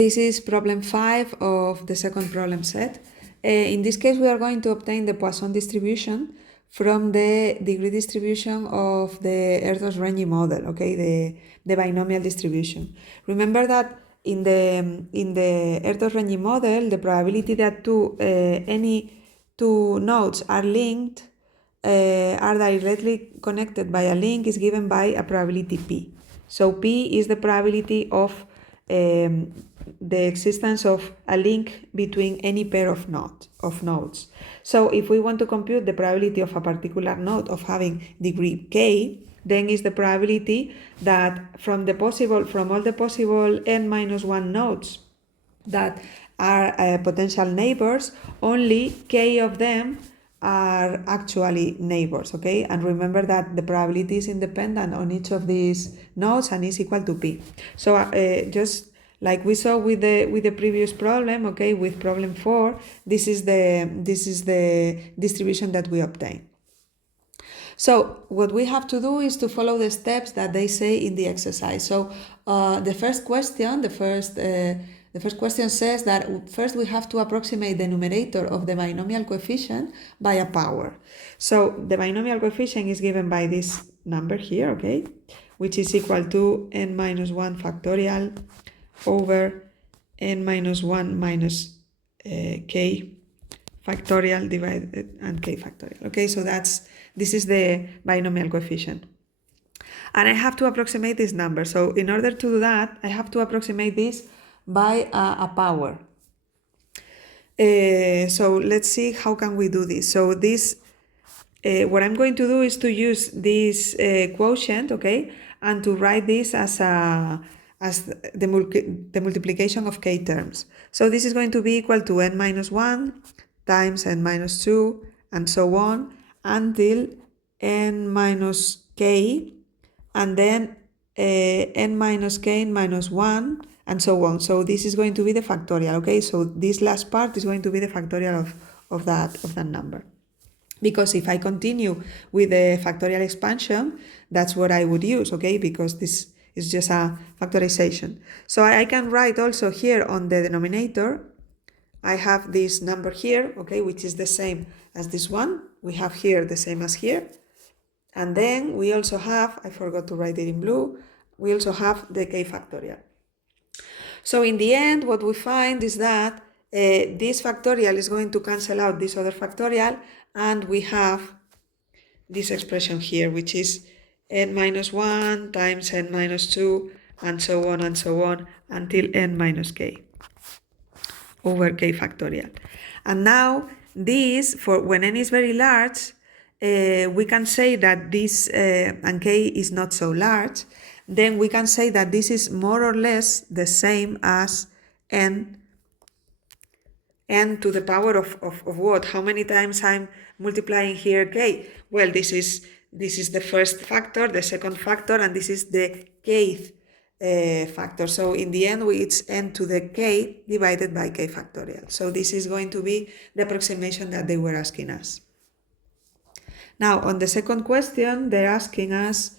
This is problem 5 of the second problem set. In this case, we are going to obtain the Poisson distribution from the degree distribution of the Erdos-Renyi model, okay, the binomial distribution. Remember that in the Erdos-Renyi model, the probability that any two nodes are linked, are directly connected by a link is given by a probability P. So P is the probability of the existence of a link between any pair of nodes. So if we want to compute the probability of a particular node of having degree k, then is the probability that from all the possible n-1 nodes that are potential neighbors, only k of them are actually neighbors, okay? And remember that the probability is independent on each of these nodes and is equal to p. So just like we saw with the previous problem, okay, with problem 4, this is the distribution that we obtain. So what we have to do is to follow the steps that they say in the exercise. So the first question says that first we have to approximate the numerator of the binomial coefficient by a power. So the binomial coefficient is given by this number here, okay, which is equal to n-1 factorial over n-1 minus k factorial divided and k factorial. Okay, so this is the binomial coefficient. And I have to approximate this number. So in order to do that, I have to approximate this by a power. So let's see how can we do this. So this, what I'm going to do is to use this quotient, okay, and to write this as the multiplication of k terms. So this is going to be equal to n-1 times n-2 and so on until n-k and then n-k minus 1 and so on. So this is going to be the factorial, okay? So this last part is going to be the factorial of that number. Because if I continue with the factorial expansion, that's what I would use, okay? Because this is just a factorization. So I can write also here on the denominator, I have this number here, okay, which is the same as this one. We have here the same as here. And then we also have, I forgot to write it in blue, we also have the k factorial. So in the end, what we find is that this factorial is going to cancel out this other factorial, and we have this expression here, which is n-1 times n-2 and so on until n-k over k factorial. And now this, for when n is very large, we can say that this, and k is not so large, then we can say that this is more or less the same as n to the power of what? How many times I'm multiplying here k? Well, this is the first factor, the second factor, and this is the kth factor. So in the end, it's n to the k divided by k factorial. So this is going to be the approximation that they were asking us. Now, on the second question, they're asking us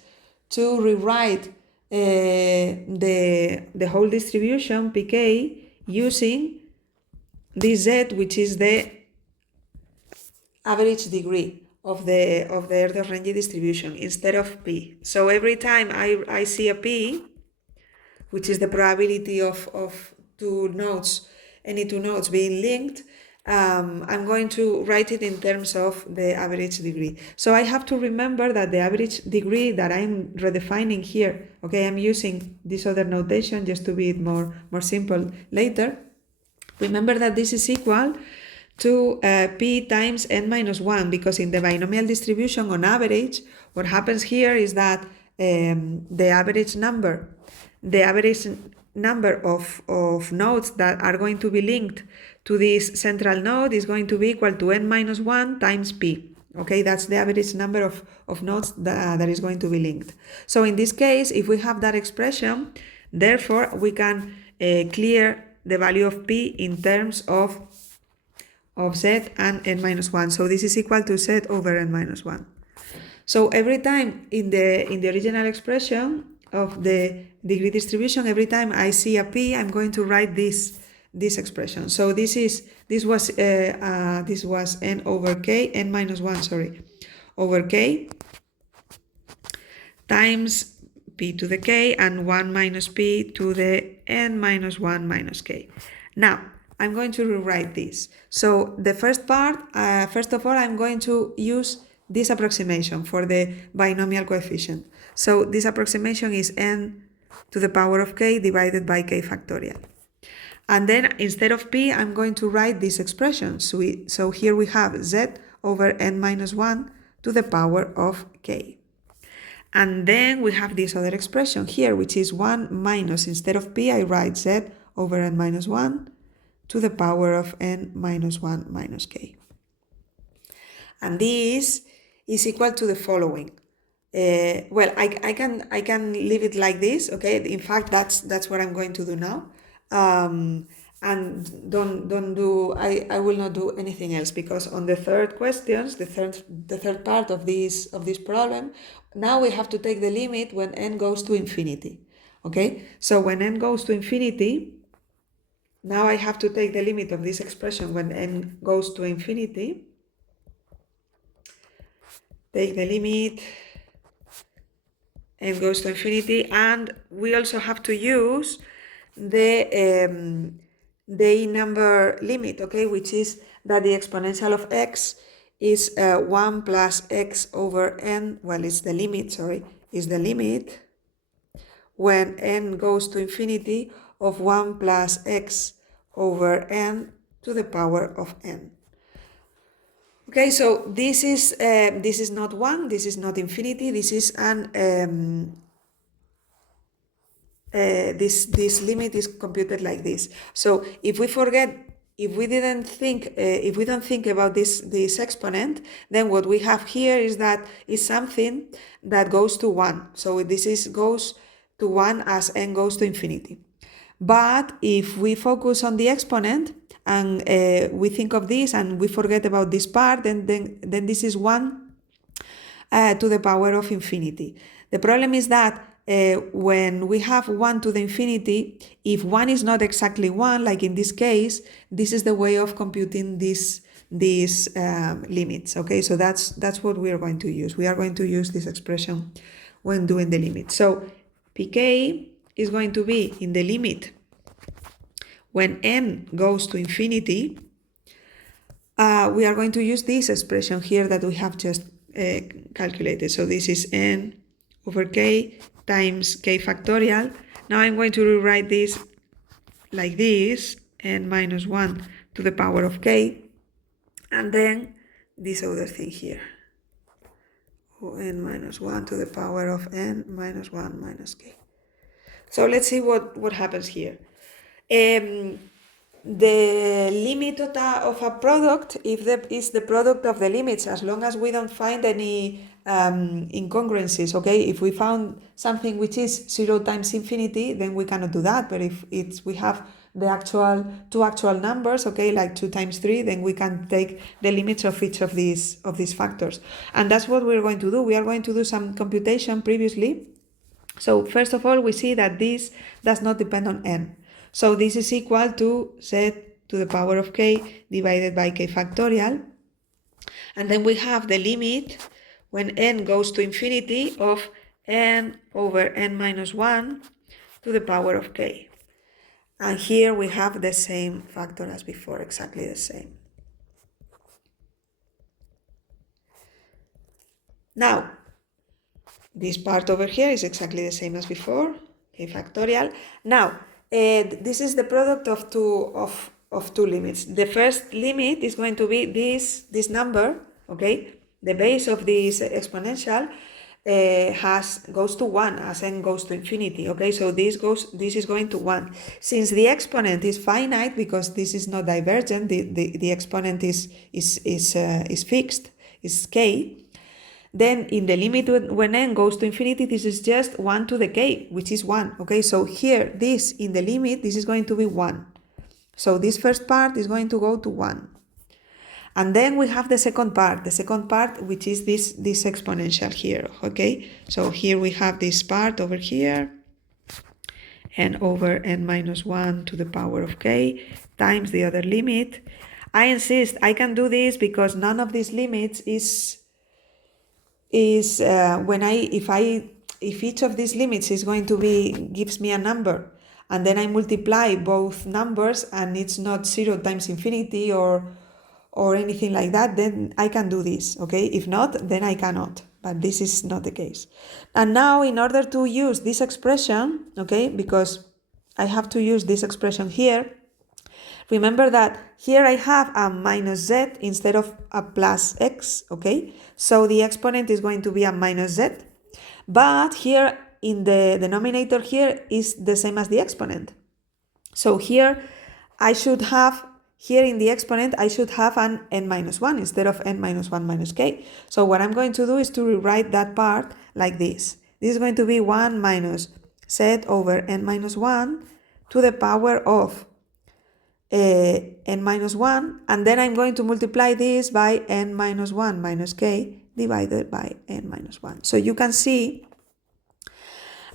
to rewrite the whole distribution pk using this z, which is the average degree of the Erdos-Renyi distribution instead of p. So every time I see a p, which is the probability of any two nodes being linked, I'm going to write it in terms of the average degree. So I have to remember that the average degree that I'm redefining here, okay, I'm using this other notation just to be more simple later. Remember that this is equal to p times n-1, because in the binomial distribution on average, what happens here is that the average number of nodes that are going to be linked to this central node is going to be equal to n-1 times p. Okay, that's the average number of nodes that is going to be linked. So in this case, if we have that expression, therefore we can clear the value of p in terms of z and n-1. So this is equal to z over n-1. So every time in the original expression, of the degree distribution, every time I see a p, I'm going to write this expression. So this was n over k, n minus 1, sorry, over k times p to the k and 1 minus p to the n minus 1 minus k. Now, I'm going to rewrite this. So the first part, first of all, I'm going to use this approximation for the binomial coefficient. So this approximation is n to the power of k divided by k factorial. And then instead of p, I'm going to write this expression. So here we have z over n minus 1 to the power of k. And then we have this other expression here, which is 1 minus, instead of p, I write z over n minus 1 to the power of n minus 1 minus k. And this is equal to the following. Well, I can leave it like this, okay? In fact, that's what I'm going to do now. And don't do, I will not do anything else, because on the third questions, the third part of this problem, now we have to take the limit when n goes to infinity. Okay, so when n goes to infinity, now I have to take the limit of this expression when n goes to infinity. Take the limit, n goes to infinity, and we also have to use the a number limit, okay, which is that the exponential of x is 1 plus x over n, well, it's the limit, sorry, is the limit when n goes to infinity of 1 plus x over n to the power of n. Okay, so this is not 1, this is not infinity, this is an this limit is computed like this. So if we don't think about this exponent, then what we have here is that is something that goes to 1. So this goes to 1 as n goes to infinity. But if we focus on the exponent and we think of this and we forget about this part, then this is 1 to the power of infinity. The problem is that when we have 1 to the infinity, if 1 is not exactly 1, like in this case, this is the way of computing these limits. Okay, so that's what we are going to use. We are going to use this expression when doing the limit. So pk is going to be in the limit when n goes to infinity. We are going to use this expression here that we have just calculated. So this is n over k times k factorial. Now I'm going to rewrite this like this, n minus 1 to the power of k, and then this other thing here, n minus 1 to the power of n minus 1 minus k. So let's see what happens here. The limit of a product is the product of the limits, as long as we don't find any incongruencies. Okay, if we found something which is 0 times infinity, then we cannot do that. But if we have the two actual numbers, okay, like 2 times 3, then we can take the limits of each of these factors. And that's what we're going to do. We are going to do some computation previously. So first of all, we see that this does not depend on n. So this is equal to z to the power of k divided by k factorial. And then we have the limit when n goes to infinity of n over n minus 1 to the power of k. And here we have the same factor as before, exactly the same. Now, this part over here is exactly the same as before, k factorial. Now, this is the product of two limits. The first limit is going to be this number, okay? The base of this exponential goes to 1 as n goes to infinity, okay? So this is going to 1. Since the exponent is finite, because this is not divergent, the exponent is fixed, is k. Then in the limit when n goes to infinity, this is just 1 to the k, which is 1. Okay, so here, this in the limit, this is going to be 1. So this first part is going to go to 1. And then we have the second part which is this exponential here, okay? So here we have this part over here, n over n minus 1 to the power of k times the other limit. I insist I can do this because none of these limits is if each of these limits is going to be gives me a number, and then I multiply both numbers and it's not 0 times infinity or anything like that, then I can do this, okay? If not, then I cannot, but this is not the case. And now in order to use this expression, okay, because I have to use this expression here, remember that here I have a minus z instead of a plus x, okay? So the exponent is going to be a minus z, but here in the denominator here is the same as the exponent. So here I should have, here in the exponent, I should have an n minus 1 instead of n minus 1 minus k. So what I'm going to do is to rewrite that part like this. This is going to be 1 minus z over n minus 1 to the power of n minus 1, and then I'm going to multiply this by n minus 1 minus k divided by n minus 1. So you can see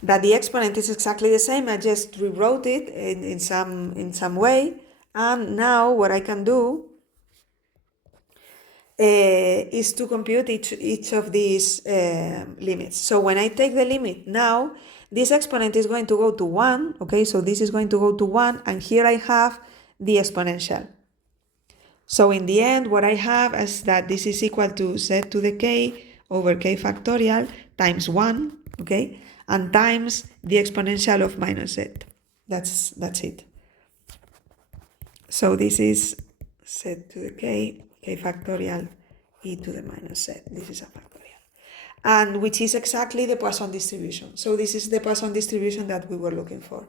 that the exponent is exactly the same. I just rewrote it in some way, and now what I can do is to compute each of these limits. So when I take the limit now, this exponent is going to go to 1, okay? So this is going to go to 1, and here I have the exponential. So in the end, what I have is that this is equal to z to the k over k factorial times 1, okay? And times the exponential of minus z. That's it. So this is z to the k factorial e to the minus z. This is a factorial. And which is exactly the Poisson distribution. So this is the Poisson distribution that we were looking for.